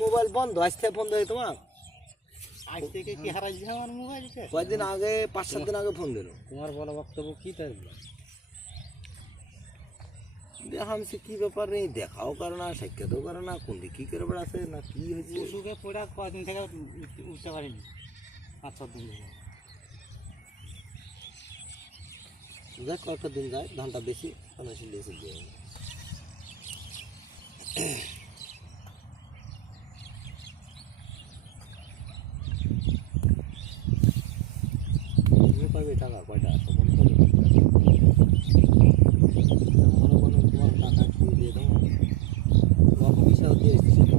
Mobile বন্ধ, আজ থেকে বন্ধ হয় তোমার? আজ থেকে কি হারাইছে আমার মোবাইলটা? কয়েকদিন আগে, 5-7 দিন আগে ফোন দিল। তোমার বলা বক্তব্য কি তাই? দেখামছি কি ব্যাপার নেই, দেখাও করে না, সাক্ষাৎও করে না, কোন দিকে কী করে বেড়াচ্ছে না কি হয়েছে। পশুকে পড়া কদিন থেকে উঠতে পারিনি, 5-6 দিন ধরে। যাক কয়েকটা দিন যায়, ধানটা বেশি ফানাসি লেসে দিয়ে পাবে টাকা কয়টা তখন মনে করো তোমার টাকা দিয়ে দাও, অফিসে দিয়ে এসেছি